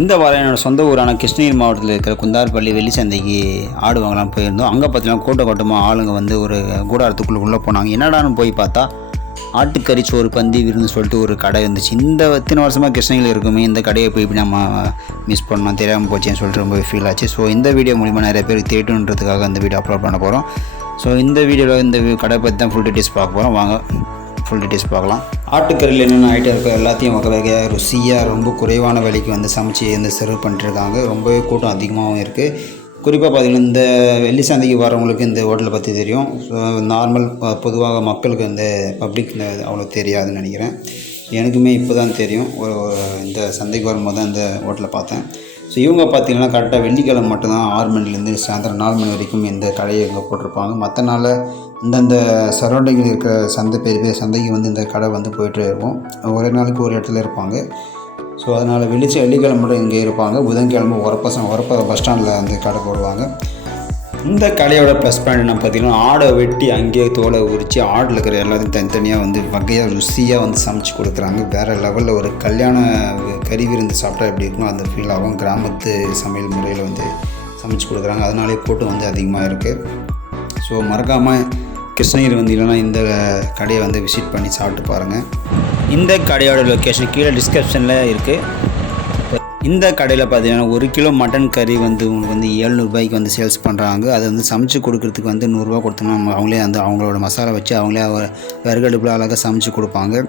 இந்த வாரம் என்னோட சொந்த ஊரான கிருஷ்ணகிரி மாவட்டத்தில் இருக்கிற குந்தார்பள்ளி வெள்ளி சந்தைக்கு ஆடு வாங்கலாம் போயிருந்தோம். அங்கே பார்த்தீங்கன்னா கூட்டமாக ஆளுங்க வந்து ஒரு கூடாரத்துக்குள்ளே போனாங்க. என்னடான்னு போய் பார்த்தா ஆட்டுக்கறி சோறு பந்தி விருந்து சொல்லிட்டு ஒரு கடை இருந்துச்சு. இந்த இத்தனை வருஷமாக கிருஷ்ணகிரியில் இருக்குமே இந்த கடையை போய் இப்படி நம்ம மிஸ் பண்ணோம், தெரியாமல் போச்சேன்னு சொல்லிட்டு ரொம்ப ஃபீல் ஆச்சு. ஸோ இந்த வீடியோ மூலிமா நிறைய பேர் தேட்டுன்றதுக்காக இந்த வீடியோ அப்லோட் பண்ண போகிறோம். ஸோ இந்த வீடியோவில் இந்த கடை பற்றி தான் ஃபுல் டீட்டெயில்ஸ் பார்க்க போகிறோம். வாங்க ஃபுல் டீட்டெயில்ஸ் பார்க்கலாம். ஆட்டுக்கறியில் என்னென்ன ஐட்டம் இருக்கோ எல்லாத்தையும் வகை வகையாக ருசியாக ரொம்ப குறைவான விலைக்கு வந்து சமைச்சு வந்து சர்வ் பண்ணிட்டுருக்காங்க. ரொம்பவே கூட்டம் அதிகமாகவும் இருக்குது. குறிப்பாக பார்த்திங்கன்னா இந்த வெள்ளி சந்தைக்கு வரவங்களுக்கு இந்த ஹோட்டலை பற்றி தெரியும். ஸோ நார்மல் பொதுவாக மக்களுக்கு இந்த பப்ளிக் அவ்வளோ தெரியாதுன்னு நினைக்கிறேன். எனக்குமே இப்போ தான் தெரியும். இந்த சந்தைக்கு வரும்போது தான் இந்த ஹோட்டலை பார்த்தேன். ஸோ இவங்க பார்த்திங்கன்னா கரெக்டாக வெள்ளிக்கிழமை மட்டும்தான் 6 மணிலேருந்து சாயந்தரம் 4 மணி வரைக்கும் இந்த கடையை இங்கே போட்டிருப்பாங்க. மற்ற நாளில் இந்தந்த சரௌண்டிங்கில் இருக்கிற சந்தை பெரிய பெரிய சந்தைக்கு வந்து இந்த கடை வந்து போய்ட்டு இருக்கும். ஒரே நாளைக்கு ஒரு இடத்துல இருப்பாங்க. ஸோ அதனால் வெள்ளிக்கிழமை மட்டும் இங்கே இருப்பாங்க. புதன்கிழமை உரப்ப பஸ் ஸ்டாண்டில் வந்து கடை போடுவாங்க. இந்த கடையோட ப்ளஸ் பாயிண்ட் என்ன பார்த்திங்கன்னா ஆடை வெட்டி அங்கேயே தோலை உரித்து ஆடில் இருக்கிற எல்லாத்தையும் தனித்தனியாக வந்து வகையாக ருசியாக வந்து சமைச்சு கொடுக்குறாங்க. வேறு லெவலில் ஒரு கல்யாண கறி விருந்து சாப்பிட்டா எப்படி இருக்கும் அந்த ஃபீல் ஆகும். கிராமத்து சமையல் முறையில் வந்து சமைச்சு கொடுக்குறாங்க. அதனாலே கூட்டம் வந்து அதிகமாக இருக்குது. ஸோ மறக்காமல் கிருஷ்ணகிரி வந்து இல்லைனா இந்த கடையை வந்து விசிட் பண்ணி சாப்பிட்டு பாருங்கள். இந்த கடையோட லொக்கேஷன் கீழே டிஸ்கிரிப்ஷனில் இருக்குது. இந்த கடையில் பார்த்தீங்கன்னா 1 கிலோ மட்டன் கறி வந்து உங்களுக்கு வந்து 700 ரூபாய்க்கு வந்து சேல்ஸ் பண்ணுறாங்க. அதை வந்து சமைச்சு கொடுக்குறதுக்கு வந்து 100 ரூபா கொடுத்தோம்னா அவங்களே வந்து அவங்களோட மசாலா வச்சு அவங்களே விறகடுப்பில் அழகாக சமைச்சு கொடுப்பாங்க.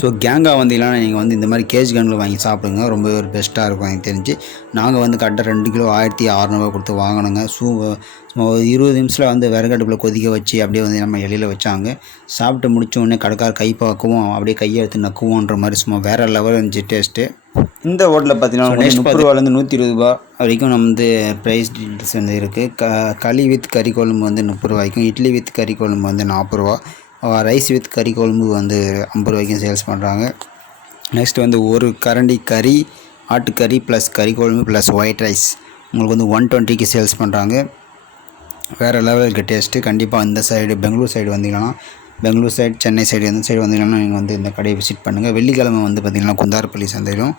ஸோ கேங்காக வந்து இல்லைனா நீங்கள் வந்து இந்த மாதிரி கேஜ் கன்னில் வாங்கி சாப்பிடுங்க. ரொம்ப ஒரு பெஸ்ட்டாக இருக்கும் எனக்கு தெரிஞ்சு. நாங்கள் வந்து கரெக்டாக 2 கிலோ 1600 கொடுத்து வாங்கினோங்க. 20 நிமிஷத்தில் வந்து விறகடுப்பில் கொதிக்க வச்சு அப்படியே வந்து நம்ம இலையில் வச்சாங்க. சாப்பிட்டு முடித்த உடனே கடைக்கார கை பார்க்கவும் அப்படியே கையை எடுத்து நக்குவோன்ற மாதிரி சும்மா வேறு லெவல் இருந்துச்சு டேஸ்ட்டு. இந்த ஹோட்டலில் பார்த்தீங்கன்னா 30 ரூபாலேருந்து 120 ரூபா வரைக்கும் நம்ம வந்து ப்ரைஸ் டீட்டெயில்ஸ் வந்து இருக்குது. களி வித் கறி குழம்பு வந்து 30 ரூபாய்க்கும், இட்லி வித் கறி குழம்பு வந்து 40 ரூபா, ரைஸ் வித் கறி குழம்பு வந்து 50 ரூபாய்க்கும் சேல்ஸ் பண்ணுறாங்க. நெக்ஸ்ட் வந்து ஒரு கரண்டி கறி ஆட்டுக்கறி ப்ளஸ் கறி குழம்பு ப்ளஸ் ஒயிட் ரைஸ் உங்களுக்கு வந்து 120க்கு சேல்ஸ் பண்ணுறாங்க. வேறு லெவலுக்கு டேஸ்ட்டு. கண்டிப்பாக இந்த சைடு பெங்களூர் சைடு வந்தீங்கன்னா, பெங்களூர் சைடு சென்னை சைடு எந்த சைடு வந்தீங்கன்னா நீங்கள் வந்து இந்த கடையை விசிட் பண்ணுங்கள். வெள்ளிக்கிழமை வந்து பார்த்திங்கன்னா குந்தாரப்பள்ளி சந்தையிலும்,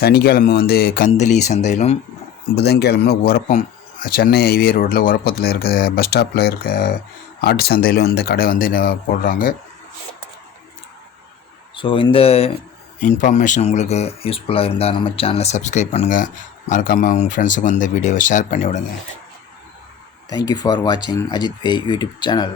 சனிக்கிழமை வந்து கந்தளி சந்தையிலும், புதன்கிழமை உரப்பம் சென்னை ஹைவே ரோட்டில் உரப்பத்தில் இருக்க பஸ் ஸ்டாப்பில் இருக்க ஆட்டு சந்தையிலும் இந்த கடை வந்து போடுறாங்க. ஸோ இந்த இன்ஃபர்மேஷன் உங்களுக்கு யூஸ்ஃபுல்லாக இருந்தால் நம்ம சேனலை சப்ஸ்கிரைப் பண்ணுங்கள். மறக்காமல் உங்கள் ஃப்ரெண்ட்ஸுக்கு இந்த வீடியோவை ஷேர் பண்ணி விடுங்க. Thank you for watching Ajithway YouTube channel.